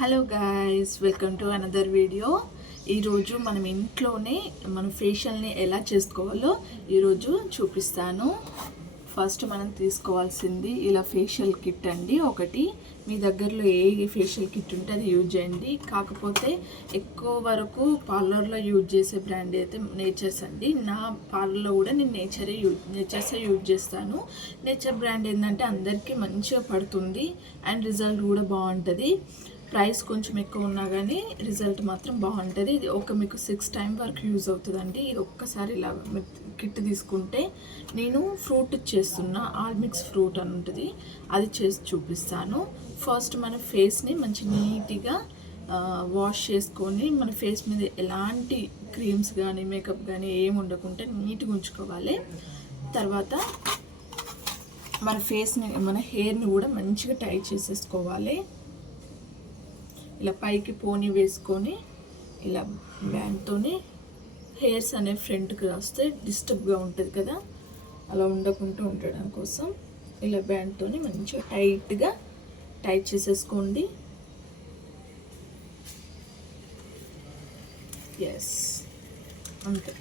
Hello guys, welcome to another video. ఈరోజు మనం ఇంట్లోనే మన ఫేషియల్ని ఎలా చేసుకోవాలో ఈరోజు చూపిస్తాను. ఫస్ట్ మనం తీసుకోవాల్సింది ఇలా ఫేషియల్ కిట్ అండి. ఒకటి మీ దగ్గరలో ఏ ఫేషియల్ కిట్ ఉంటే అది యూజ్ చేయండి. కాకపోతే ఎక్కువ వరకు పార్లర్లో యూజ్ చేసే బ్రాండ్ అయితే నేచర్స్ అండి. నా పార్లర్లో కూడా నేను నేచర్సే యూజ్ చేస్తాను. నేచర్ బ్రాండ్ ఏంటంటే అందరికీ మంచిగా పడుతుంది అండ్ రిజల్ట్ కూడా బాగుంటుంది. ప్రైస్ కొంచెం ఎక్కువ ఉన్నా కానీ రిజల్ట్ మాత్రం బాగుంటుంది. ఇది మీకు 6 టైం వరకు యూజ్ అవుతుందండి. ఇది ఒక్కసారి ఇలా కిట్ తీసుకుంటే నేను ఫ్రూట్ చేస్తున్నా, ఆల్ మిక్స్ ఫ్రూట్ అని ఉంటుంది, అది చేసి చూపిస్తాను. ఫస్ట్ మన ఫేస్ని మంచి నీట్గా వాష్ చేసుకొని మన ఫేస్ మీద ఎలాంటి క్రీమ్స్ కానీ మేకప్ కానీ ఏమి ఉండకుంటే నీట్గా ఉంచుకోవాలి. తర్వాత మన ఫేస్ని మన హెయిర్ని కూడా మంచిగా టైట్ చేసేసుకోవాలి. ఇలా పైకి పోనీ వేసుకొని ఇలా బ్యాండ్తో హెయిర్స్ అనే ఫ్రంట్కి వస్తే డిస్టర్బ్గా ఉంటుంది కదా, అలా ఉండకుండా ఉండడం కోసం ఇలా బ్యాండ్తో మంచిగా టైట్ చేసేసుకోండి. ఎస్, అంతే.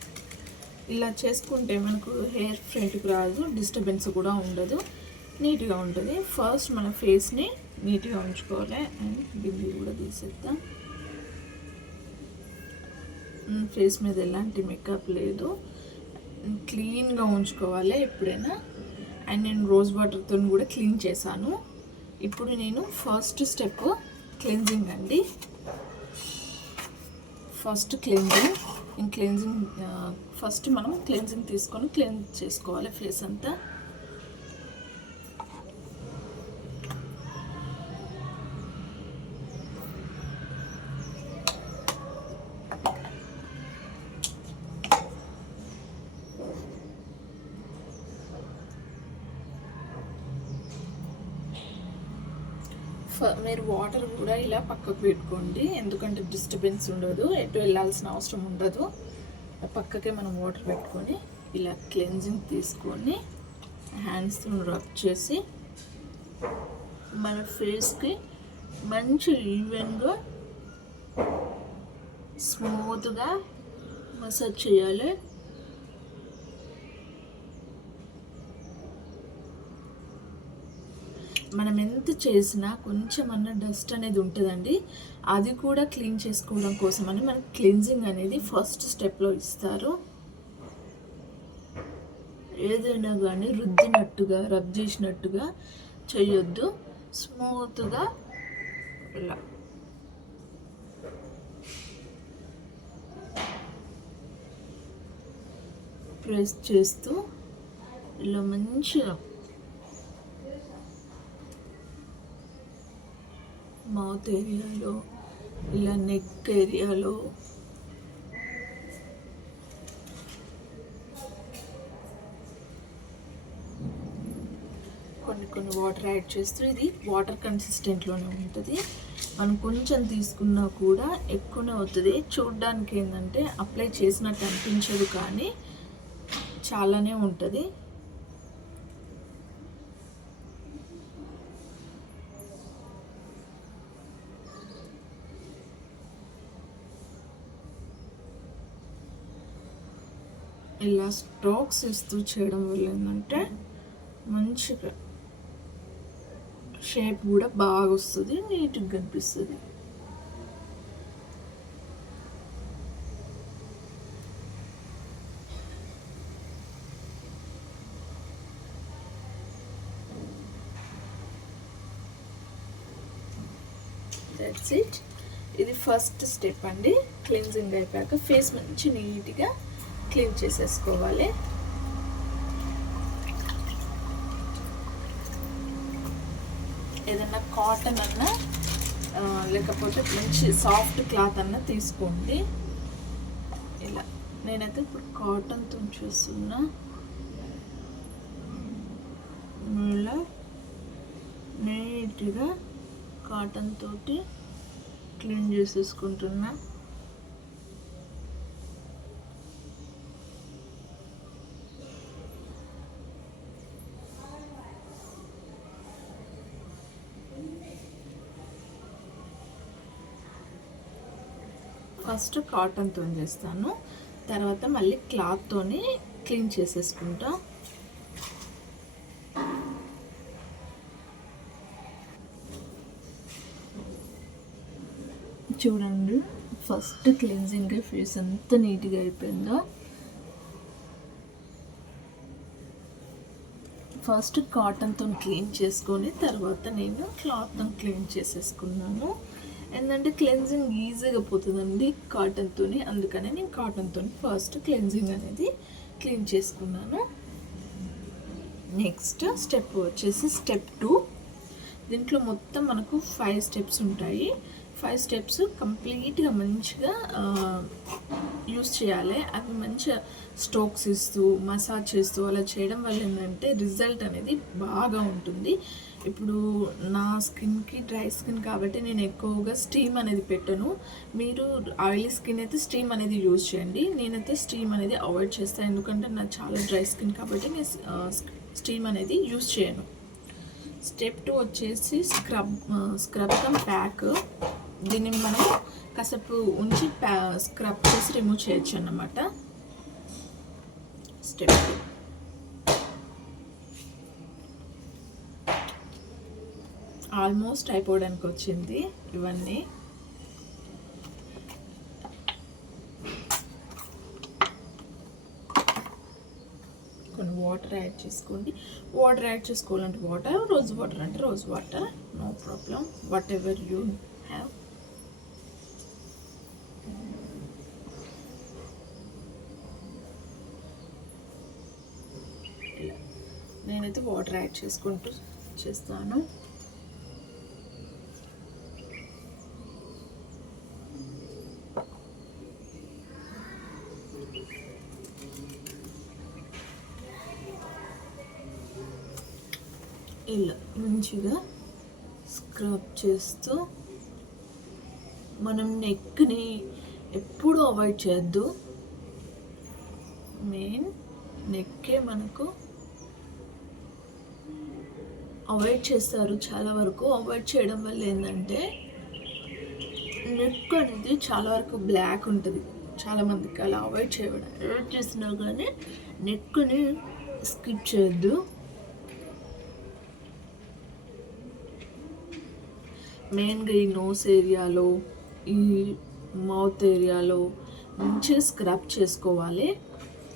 ఇలా చేసుకుంటే మనకు హెయిర్ ఫ్రంట్కి రాదు, డిస్టర్బెన్స్ కూడా ఉండదు, నీట్గా ఉంటుంది. ఫస్ట్ మన ఫేస్ని నీట్గా ఉంచుకోవాలి. అండ్ బిల్లి కూడా తీసేద్దాం. ఫేస్ మీద ఎలాంటి మేకప్ లేదు, క్లీన్గా ఉంచుకోవాలి ఎప్పుడైనా. అండ్ నేను రోజ్ వాటర్తో కూడా క్లీన్ చేశాను. ఇప్పుడు నేను ఫస్ట్ స్టెప్ క్లెన్జింగ్ అండి. ఫస్ట్ మనం క్లెన్జింగ్ తీసుకొని క్లెన్స్ చేసుకోవాలి ఫేస్ అంతా. మీరు వాటర్ కూడా ఇలా పక్కకు పెట్టుకోండి, ఎందుకంటే డిస్టర్బెన్స్ ఉండదు, ఎటు వెళ్ళాల్సిన అవసరం ఉండదు. పక్కకే మనం వాటర్ పెట్టుకొని ఇలా క్లెన్జింగ్ తీసుకొని హ్యాండ్స్తో రబ్ చేసి మన ఫేస్కి మంచి ఈవెన్గా స్మూత్గా మసాజ్ చేయాలి. మనం ఎంత చేసినా కొంచెం డస్ట్ అనేది ఉంటుందండి, అది కూడా క్లీన్ చేసుకోవడం కోసం అని మనకి క్లెన్జింగ్ అనేది ఫస్ట్ స్టెప్లో ఇస్తారు. ఏదైనా కానీ రుద్దినట్టుగా రబ్ చేసినట్టుగా చేయొద్దు, స్మూత్గా ఇలా ప్రెస్ చేస్తూ ఇలా మంచిగా మౌత్ ఏరియాలో, ఇలా నెక్ ఏరియాలో కొన్ని వాటర్ యాడ్ చేస్తూ, ఇది వాటర్ కన్సిస్టెంట్లోనే ఉంటుంది. మనం కొంచెం తీసుకున్నా కూడా ఎక్కువనే అవుతుంది. చూడడానికి ఏంటంటే అప్లై చేసినట్టు అనిపించదు, కానీ చాలానే ఉంటుంది. ఇలా స్ట్రోక్స్ ఇస్తూ చేయడం వల్ల ఏంటంటే మంచిగా షేప్ కూడా బాగా వస్తుంది, నీట్గా కనిపిస్తుంది. That's it. ఇది ఫస్ట్ స్టెప్ అండి. క్లెన్జింగ్ అయిపోయాక ఫేస్ మంచి నీట్గా క్లీన్ చేసేసుకోవాలి. ఏదన్నా కాటన్ అన్నా లేకపోతే మంచి సాఫ్ట్ క్లాత్ అన్నా తీసుకోండి. ఇలా నేనైతే ఇప్పుడు కాటన్తో చూస్తున్నా. ఇలా నీట్గా కాటన్ తోటి క్లీన్ చేసేసుకుంటున్నా. ఫస్ట్ కాటన్తో చేస్తాను, తర్వాత మళ్ళీ క్లాత్తోని క్లీన్ చేసేసుకుంటా. చూడండి ఫస్ట్ క్లీన్జింగ్ ఫేస్ ఎంత నీట్గా అయిపోయిందో. ఫస్ట్ కాటన్తో క్లీన్ చేసుకొని తర్వాత నేను క్లాత్తో క్లీన్ చేసేసుకున్నాను. ఏంటంటే క్లెన్జింగ్ ఈజీగా పోతుందండి కాటన్తో, అందుకనే నేను కాటన్తో ఫస్ట్ క్లెన్జింగ్ అనేది క్లీన్ చేసుకున్నాను. నెక్స్ట్ స్టెప్ వచ్చేసి స్టెప్ 2. దీంట్లో మొత్తం మనకు 5 స్టెప్స్ ఉంటాయి. 5 స్టెప్స్ కంప్లీట్గా మంచిగా యూస్ చేయాలి. అవి మంచిగా స్ట్రోక్స్ ఇస్తూ మసాజ్ చేస్తూ అలా చేయడం వల్ల ఏంటంటే రిజల్ట్ అనేది బాగా ఉంటుంది. ఇప్పుడు నా స్కిన్కి డ్రై స్కిన్ కాబట్టి నేను ఎక్కువగా స్టీమ్ అనేది పెట్టను. మీరు ఆయిలీ స్కిన్ అయితే స్టీమ్ అనేది యూజ్ చేయండి. నేనైతే స్టీమ్ అనేది అవాయిడ్ చేస్తాను, ఎందుకంటే నాకు చాలా డ్రై స్కిన్ కాబట్టి నేను స్టీమ్ అనేది యూజ్ చేయను. స్టెప్ 2 వచ్చేసి స్క్రబ్ కమ్ ప్యాక్. దీన్ని మనం కాసేపు ఉంచి స్క్రబ్ చేసి రిమూవ్ చేయొచ్చు అన్నమాట. స్టెప్ 2 ఆల్మోస్ట్ అయిపోవడానికి వచ్చింది. ఇవన్నీ కొన్ని వాటర్ యాడ్ చేసుకోండి. వాటర్ యాడ్ చేసుకోవాలంటే వాటర్, రోజ్ వాటర్ అంటే rose water, no problem, whatever you have. నేనైతే వాటర్ యాడ్ చేసుకుంటూ చేస్తాను. ఇలా మంచిగా స్క్రబ్ చేస్తూ మనం నెక్ని ఎప్పుడూ అవాయిడ్ చేయొద్దు. మెయిన్ నెక్కే మనకు అవాయిడ్ చేస్తారు చాలా వరకు. అవాయిడ్ చేయడం వల్ల ఏంటంటే నెక్ అనేది చాలా వరకు బ్లాక్ ఉంటుంది. చాలామందికి అలా అవాయిడ్ చేసినా కానీ నెక్ని స్కిప్ చేయొద్దు. మెయిన్గా ఈ నోస్ ఏరియాలో, ఈ మౌత్ ఏరియాలో మంచిగా స్క్రబ్ చేసుకోవాలి.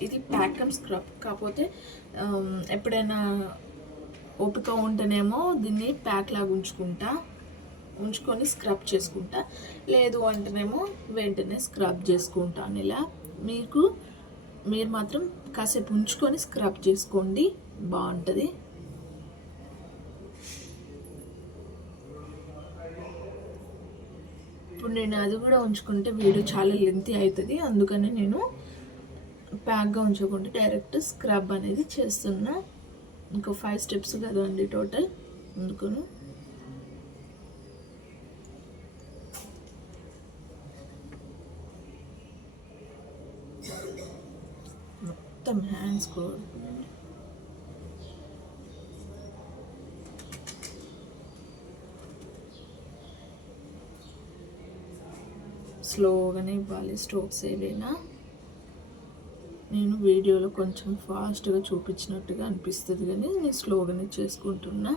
ఇది ప్యాకమ్ స్క్రబ్. కాకపోతే ఎప్పుడైనా ఓపిక ఉంటేనేమో దీన్ని ప్యాక్ లాగా ఉంచుకొని స్క్రబ్ చేసుకుంటా, లేదు అంటేనేమో వెంటనే స్క్రబ్ చేసుకుంటాను. ఇలా మీరు మాత్రం కాసేపు ఉంచుకొని స్క్రబ్ చేసుకోండి, బాగుంటుంది. ఇప్పుడు నేను అది కూడా ఉంచుకుంటే వీడియో చాలా లెంతీ అవుతుంది, అందుకని నేను ప్యాక్గా ఉంచకుండా డైరెక్ట్ స్క్రబ్ అనేది చేస్తున్నా. ఇంకో 5 స్టెప్స్ కదండి టోటల్, అందుకని మొత్తం హ్యాండ్స్ కూడా స్లోగానే ఇవ్వాలి. స్ట్రోక్స్ ఏవైనా నేను వీడియోలో కొంచెం ఫాస్ట్గా చూపించినట్టుగా అనిపిస్తుంది, కానీ నేను స్లోగానే చేసుకుంటున్నా.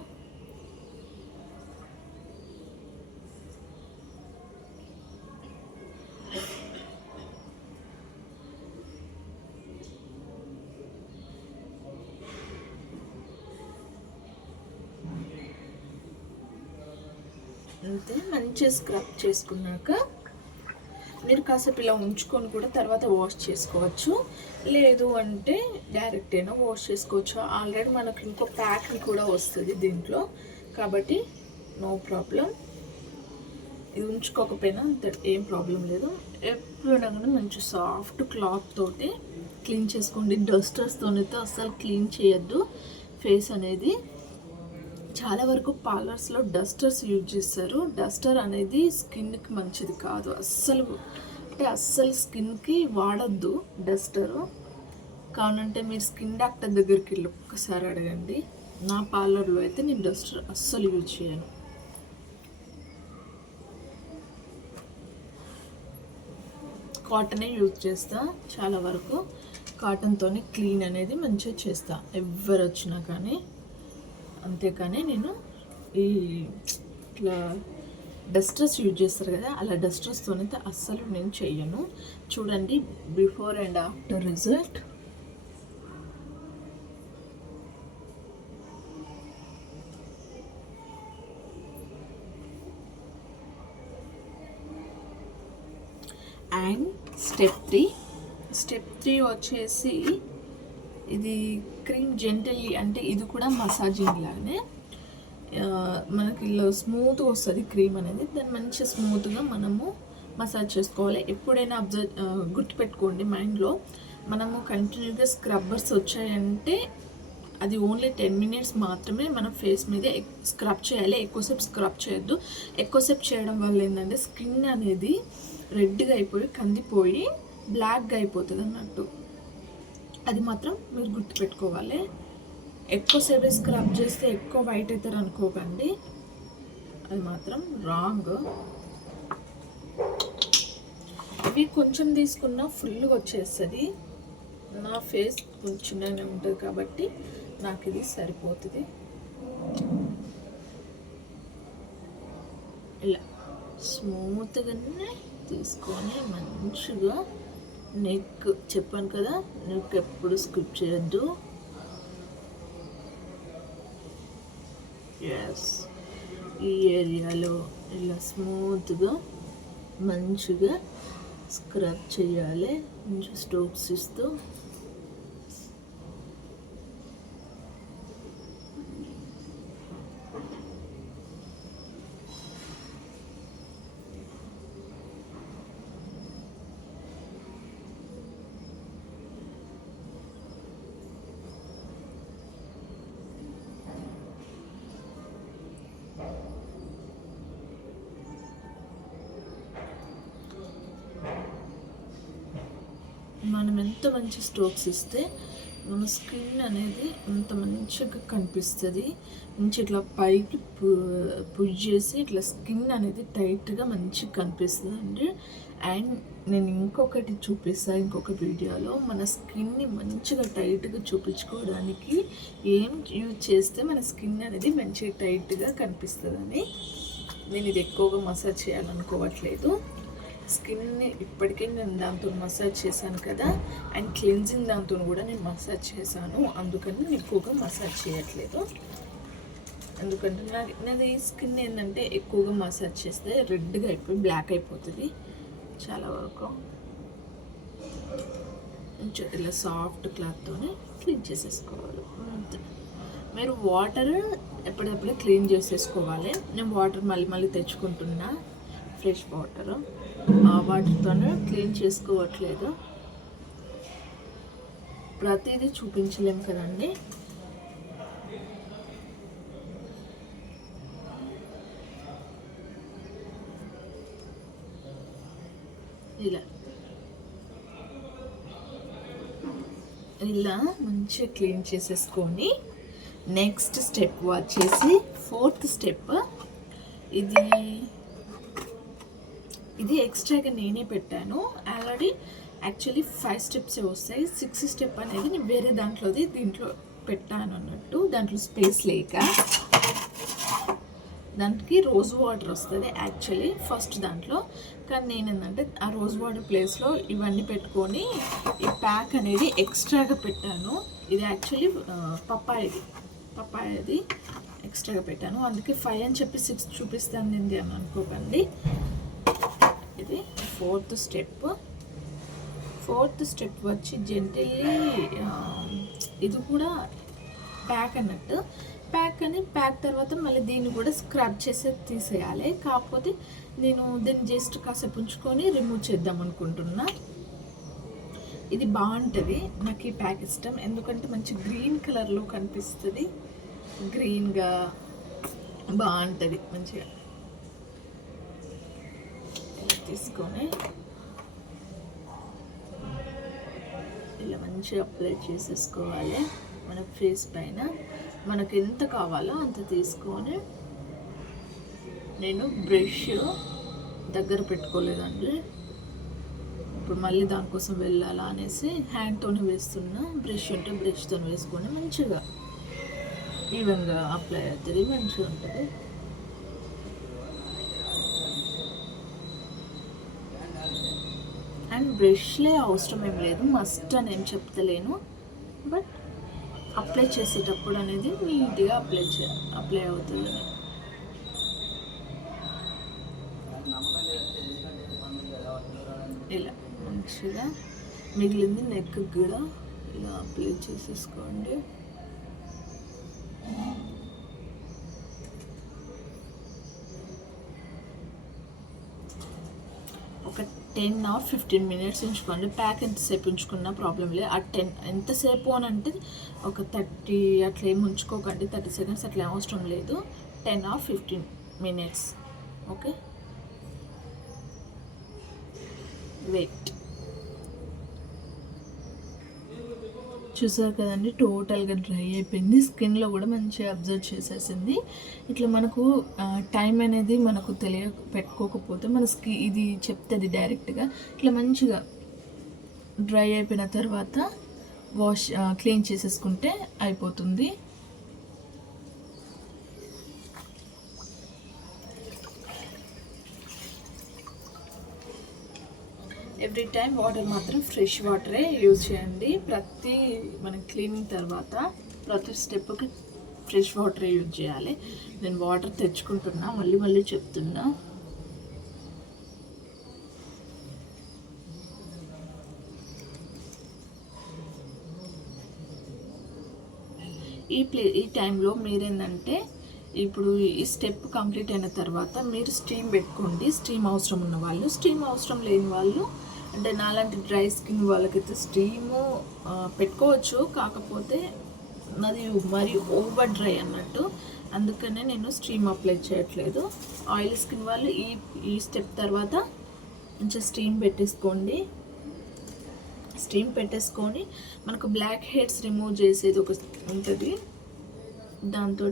అంతే. మంచిగా స్క్రబ్ చేసుకున్నాక మీరు కాసేపు ఇలా ఉంచుకొని కూడా తర్వాత వాష్ చేసుకోవచ్చు, లేదు అంటే డైరెక్ట్ అయినా వాష్ చేసుకోవచ్చు. ఆల్రెడీ మనకు ఇంకో ప్యాక్ కూడా వస్తుంది దీంట్లో, కాబట్టి నో ప్రాబ్లం. ఇది ఉంచుకోకపోయినా అంత ఏం ప్రాబ్లం లేదు. ఎప్పుడైనా కానీ మంచి సాఫ్ట్ క్లాత్ తోటి క్లీన్ చేసుకోండి. డస్టర్స్తోనైతే అస్సలు క్లీన్ చేయొద్దు ఫేస్ అనేది. చాలా వరకు పార్లర్స్లో డస్టర్స్ యూజ్ చేస్తారు. డస్టర్ అనేది స్కిన్కి మంచిది కాదు అస్సలు స్కిన్కి వాడద్దు డస్టరు. కావాలంటే మీరు స్కిన్ డాక్టర్ దగ్గరికి వెళ్ళి ఒక్కసారి అడగండి. నా పార్లర్లో అయితే నేను డస్టర్ అస్సలు యూజ్ చేయను. కాటనే యూజ్ చేస్తా, చాలా వరకు కాటన్తోనే క్లీన్ అనేది మంచిగా చేస్తా ఎవరు వచ్చినా కానీ. అంతేకాని నేను ఈ ఇట్లా డస్టర్స్ యూజ్ చేస్తారు కదా, అలా డస్టర్స్తో అయితే అస్సలు నేను చెయ్యను. చూడండి before and after result. And step three వచ్చేసి ఇది క్రీమ్ జెంటల్లీ, అంటే ఇది కూడా మసాజింగ్ లాగానే మనకి ఇలా స్మూత్గా వస్తుంది క్రీమ్ అనేది. దాన్ని మంచిగా స్మూత్గా మనము మసాజ్ చేసుకోవాలి. ఎప్పుడైనా గుర్తుపెట్టుకోండి మైండ్లో, మనము కంటిన్యూగా స్క్రబ్బర్స్ వచ్చాయంటే అది ఓన్లీ 10 minutes మాత్రమే మనం ఫేస్ మీద స్క్రబ్ చేయాలి. ఎక్కువసేపు స్క్రబ్ చేయొద్దు. ఎక్కువసేపు చేయడం వల్ల ఏంటంటే స్కిన్ అనేది రెడ్గా అయిపోయి కందిపోయి బ్లాక్గా అయిపోతుంది అన్నట్టు. అది మాత్రం మీరు గుర్తుపెట్టుకోవాలి. ఎక్కువసేపు స్క్రబ్ చేస్తే ఎక్కువ వైట్ అవుతారు అనుకోకండి, అది మాత్రం రాంగ్. ఇవి కొంచెం తీసుకున్నా ఫుల్గా వచ్చేస్తుంది. నా ఫేస్ కొంచెం చిన్నగానే ఉంటుంది కాబట్టి నాకు ఇది సరిపోతుంది. ఇలా స్మూత్గానే తీసుకొని మంచిగా నెక్, చెప్పాను కదా నెక్ ఎప్పుడు స్కిప్ చేయొద్దు. ఎస్, ఈ ఏరియాలో ఇలా స్మూత్గా మంచిగా స్క్రబ్ చేయాలి, మంచి స్ట్రోక్స్ ఇస్తూ. మనం ఎంత మంచి స్ట్రోక్స్ ఇస్తే మన స్కిన్ అనేది అంత మంచిగా కనిపిస్తుంది. మంచి ఇట్లా పైకి పుష్ చేసి ఇట్లా స్కిన్ అనేది టైట్గా మంచిగా కనిపిస్తుంది అండి. అండ్ నేను ఇంకొకటి చూపిస్తాను ఇంకొక వీడియోలో, మన స్కిన్ని మంచిగా టైట్గా చూపించుకోవడానికి ఏం యూజ్ చేస్తే మన స్కిన్ అనేది మంచిగా టైట్గా కనిపిస్తుందని. నేను ఇది ఎక్కువగా మసాజ్ చేయాలనుకోవట్లేదు. స్కిన్ని ఇప్పటికే నేను దాంతో మసాజ్ చేశాను కదా, అండ్ క్లెన్జింగ్ దాంతో కూడా నేను మసాజ్ చేశాను. అందుకని నేను ఎక్కువగా మసాజ్ చేయట్లేదు. ఎందుకంటే నాది స్కిన్ ఏంటంటే ఎక్కువగా మసాజ్ చేస్తే రెడ్గా అయిపోయి బ్లాక్ అయిపోతుంది చాలా వరకు. ఇలా సాఫ్ట్ క్లాత్తోనే క్లీన్ చేసేసుకోవాలి. మీరు వాటర్ ఎప్పుడెప్పుడు క్లీన్ చేసేసుకోవాలి. నేను వాటర్ మళ్ళీ తెచ్చుకుంటున్నా, ఫ్రెష్ వాటర్. ఆ వాటర్తోనే క్లీన్ చేసుకోవట్లేదు. ప్రతిదీ చూపించలేము కదండి. ఇలా మంచిగా క్లీన్ చేసేసుకొని నెక్స్ట్ స్టెప్ వచ్చేసి 4th స్టెప్. ఇది ఎక్స్ట్రాగా నేనే పెట్టాను. ఆల్రెడీ యాక్చువల్లీ 5 steps వస్తాయి. 6th స్టెప్ అనేది నేను వేరే దీంట్లో పెట్టాను అన్నట్టు. దాంట్లో స్పేస్ లేక దానికి రోజ్ వాటర్ వస్తుంది యాక్చువల్లీ ఫస్ట్ దాంట్లో. కానీ నేను ఏంటంటే ఆ రోజ్ వాటర్ ప్లేస్లో ఇవన్నీ పెట్టుకొని ఈ ప్యాక్ అనేది ఎక్స్ట్రాగా పెట్టాను. ఇది యాక్చువల్లీ పప్పాయది ఎక్స్ట్రాగా పెట్టాను. అందుకే 5 అని చెప్పి 6 చూపిస్తాను అని అనుకోకండి. ఇది 4th స్టెప్. 4th స్టెప్ వచ్చి జెంటల్లీ ఇది కూడా ప్యాక్ అన్నట్టు. ప్యాక్ తర్వాత మళ్ళీ దీన్ని కూడా స్క్రబ్ చేసి తీసేయాలి. కాకపోతే నేను దీన్ని జస్ట్ కాసేపు ఉంచుకొని రిమూవ్ చేద్దాం అనుకుంటున్నా. ఇది బాగుంటుంది, నాకు ఈ ప్యాక్ ఇష్టం. ఎందుకంటే మంచి గ్రీన్ కలర్లో కనిపిస్తుంది, గ్రీన్గా బాగుంటుంది మంచిగా. తీసుకొని ఇలా మంచిగా అప్లై చేసేసుకోవాలి మన ఫేస్ పైన. మనకు ఎంత కావాలో అంత తీసుకొని, నేను బ్రష్ దగ్గర పెట్టుకోలేదండి, ఇప్పుడు మళ్ళీ దానికోసం వెళ్ళాలా అనేసి హ్యాండ్తోనే వేస్తున్నా. బ్రష్ ఉంటే బ్రష్తో వేసుకొని మంచిగా ఈవెన్గా అప్లై అవుతుంది, మంచిగా ఉంటుంది. అండ్ బ్రష్లే అవసరం ఏం లేదు, మస్ట్ అని ఏం చెప్తలేను, బట్ అప్లై చేసేటప్పుడు అనేది నీట్గా అప్లై అవుతుంది. ఇలా మంచిగా మిగిలింది నెక్ కూడా ఇలా అప్లై చేసేసుకోండి. ఒక 10 or 15 minutes ఉంచుకోండి. ప్యాక్ ఎంతసేపు ఉంచుకున్నా ప్రాబ్లం లేదు. ఆ 10 ఎంతసేపు అని అంటే ఒక 30 అట్లా ఏమి ఉంచుకోకండి, 30 seconds అట్లా అవసరం లేదు. 10 or 15 minutes. Okay, wait. చూసారు కదండి, టోటల్గా డ్రై అయిపోయింది. స్కిన్లో కూడా మంచిగా అబ్జర్వ్ చేసేసింది. ఇట్లా మనకు టైం అనేది మనకు పెట్టుకోకపోతే మన ఇది చెప్తుంది డైరెక్ట్గా. ఇట్లా మంచిగా డ్రై అయిపోయిన తర్వాత క్లీన్ చేసేసుకుంటే అయిపోతుంది. ఎవ్రీ టైం వాటర్ మాత్రం ఫ్రెష్ వాటరే యూజ్ చేయండి. మన క్లీనింగ్ తర్వాత ప్రతి స్టెప్కి ఫ్రెష్ వాటరే యూజ్ చేయాలి. నేను వాటర్ తెచ్చుకుంటున్నా, మళ్ళీ చెప్తున్నా. ఈ టైంలో మీరేంటంటే ఇప్పుడు ఈ స్టెప్ కంప్లీట్ అయిన తర్వాత మీరు స్టీమ్ పెట్టుకోండి. స్టీమ్ అవసరం ఉన్న వాళ్ళు, స్టీమ్ అవసరం లేని వాళ్ళు, అంటే నాలాంటి డ్రై స్కిన్ వాళ్ళకైతే స్టీము పెట్టుకోవచ్చు, కాకపోతే నాది మరి ఓవర్ డ్రై అన్నట్టు, అందుకనే నేను స్టీమ్ అప్లై చేయట్లేదు. ఆయిల్ స్కిన్ వాళ్ళు ఈ స్టెప్ తర్వాత కొంచెం స్టీమ్ పెట్టేసుకొని మనకు బ్లాక్ హెడ్స్ రిమూవ్ చేసేది ఒక ఉంటుంది, దాంతో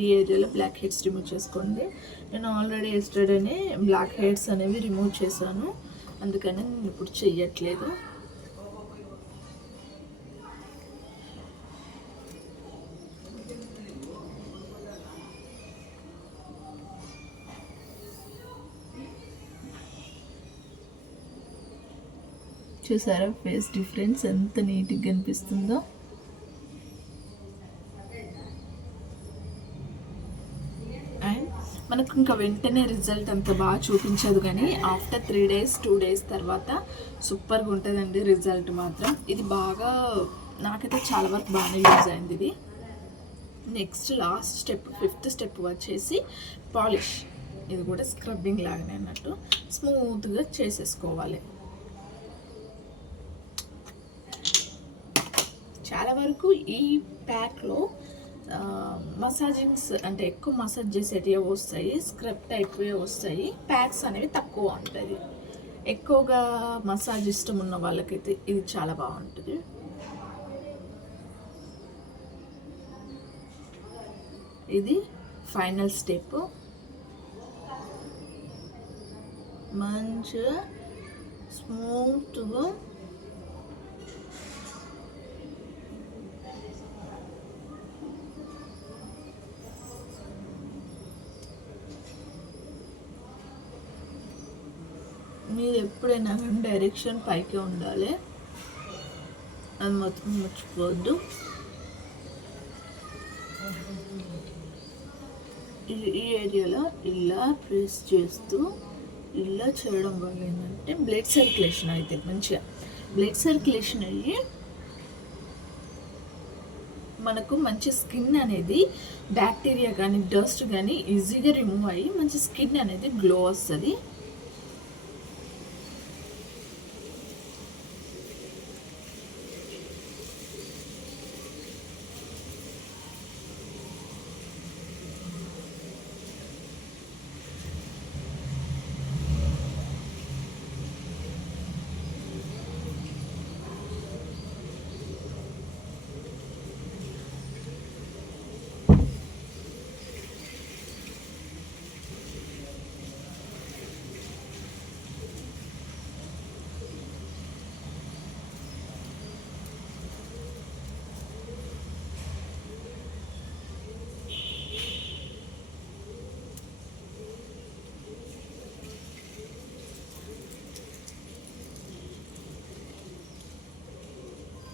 ఈ ఏరియాలో బ్లాక్ హెడ్స్ రిమూవ్ చేసుకోండి. నేను ఆల్రెడీ ఎస్టర్డేనే బ్లాక్ హెడ్స్ అనేవి రిమూవ్ చేశాను, అందుకని నేను ఇప్పుడు చెయ్యట్లేదు. చూసారా ఫేస్ డిఫరెన్స్ ఎంత నీట్గా కనిపిస్తుందో. అండ్ మనకు ఇంకా వెంటనే రిజల్ట్ అంత బాగా చూపించదు, కానీ ఆఫ్టర్ 3 days 2 days తర్వాత సూపర్గా ఉంటుందండి రిజల్ట్ మాత్రం. ఇది బాగా నాకైతే చాలా వరకు బాగానే యూజ్ అయింది ఇది. Next last step 5th step వచ్చేసి పాలిష్. ఇది కూడా స్క్రబ్బింగ్ లాగానే అన్నట్టు స్మూత్గా చేసేసుకోవాలి. చాలా వరకు ఈ ప్యాక్లో మసాజింగ్స్ అంటే ఎక్కువ మసాజ్ చేసేటివి వస్తాయి, స్క్రబ్ టైప్వే వస్తాయి, ప్యాక్స్ అనేవి తక్కువ ఉంటుంది. ఎక్కువగా మసాజ్ ఇష్టం ఉన్న వాళ్ళకైతే ఇది చాలా బాగుంటుంది. ఇది ఫైనల్ స్టెప్. మంచిగా స్మూత్గా మీరు ఎప్పుడైనా డైరెక్షన్ పైకి ఉండాలి, అది మొత్తం మర్చిపోవద్దు. ఈ ఏరియాలో ఇలా ప్రెస్ చేస్తూ ఇలా చేయడం వల్ల ఏంటంటే బ్లడ్ సర్క్యులేషన్ అయితే మంచిగా బ్లడ్ సర్క్యులేషన్ అయ్యి మనకు మంచి స్కిన్ అనేది బ్యాక్టీరియా కానీ డస్ట్ కానీ ఈజీగా రిమూవ్ అయ్యి మంచి స్కిన్ అనేది గ్లో వస్తుంది.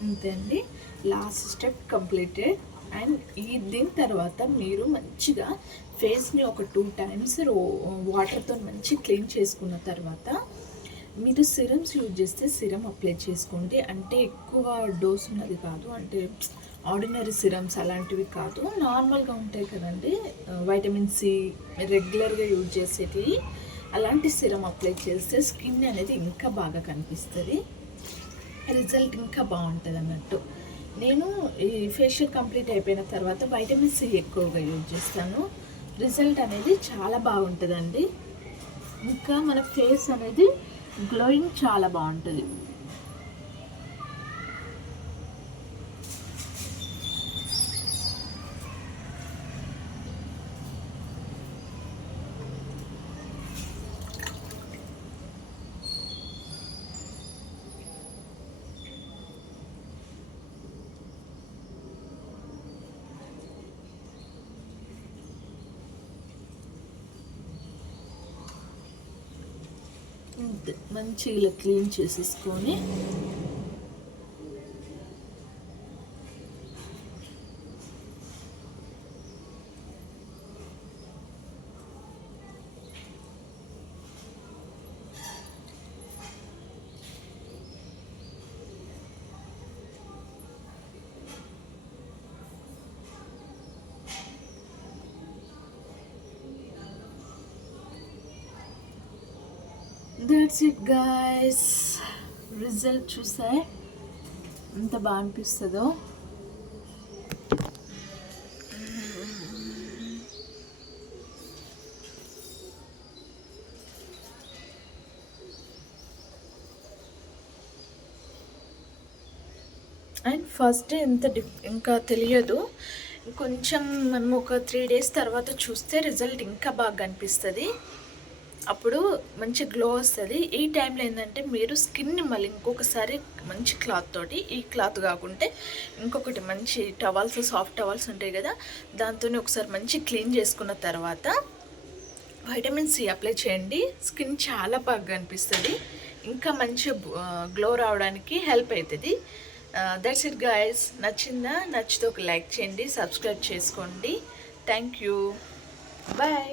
అంతే అండి, లాస్ట్ స్టెప్ కంప్లీటెడ్. అండ్ దీని తర్వాత మీరు మంచిగా ఫేస్ని ఒక 2 టైమ్స్ వాటర్తో మంచి క్లీన్ చేసుకున్న తర్వాత మీరు సిరమ్స్ యూజ్ చేస్తే సిరమ్ అప్లై చేసుకోండి. అంటే ఎక్కువ డోస్ ఉన్నది కాదు, అంటే ఆర్డినరీ సిరమ్స్ అలాంటివి కాదు, నార్మల్గా ఉంటాయి కదండి వైటమిన్ సి రెగ్యులర్గా యూజ్ చేసేటివి, అలాంటి సిరమ్ అప్లై చేస్తే స్కిన్ అనేది ఇంకా బాగా కనిపిస్తుంది, రిజల్ట్ ఇంకా బాగుంటుంది అన్నట్టు. నేను ఈ ఫేషియల్ కంప్లీట్ అయిపోయిన తర్వాత వైటమిన్ సి ఎక్కువగా యూజ్ చేస్తాను. రిజల్ట్ అనేది చాలా బాగుంటుందండి. ఇంకా మన ఫేస్ అనేది గ్లోయింగ్ చాలా బాగుంటుంది. మంచిగా ఇలా క్లీన్ చేసేసుకొని దట్స్ ఇట్ గైస్. రిజల్ట్ చూస్తే ఎంత బాగా అనిపిస్తుందో. అండ్ ఫస్ట్ డే ఇంకా తెలియదు, కొంచెం మనం ఒక 3 days తర్వాత చూస్తే రిజల్ట్ ఇంకా బాగా కనిపిస్తుంది, అప్పుడు మంచి గ్లో వస్తుంది. ఈ టైంలో ఏంటంటే మీరు స్కిన్ని మళ్ళీ ఇంకొకసారి మంచి క్లాత్ తోటి, ఈ క్లాత్ కాకుంటే ఇంకొకటి మంచి టవల్స్, సాఫ్ట్ టవల్స్ ఉంటాయి కదా, దాంతో ఒకసారి మంచి క్లీన్ చేసుకున్న తర్వాత వైటమిన్ సి అప్లై చేయండి. స్కిన్ చాలా బాగా కనిపిస్తుంది, ఇంకా మంచి గ్లో రావడానికి హెల్ప్ అవుతుంది. That's it guys. నచ్చిందా? నచ్చితే ఒక లైక్ చేయండి, సబ్స్క్రైబ్ చేసుకోండి. Thank you, bye.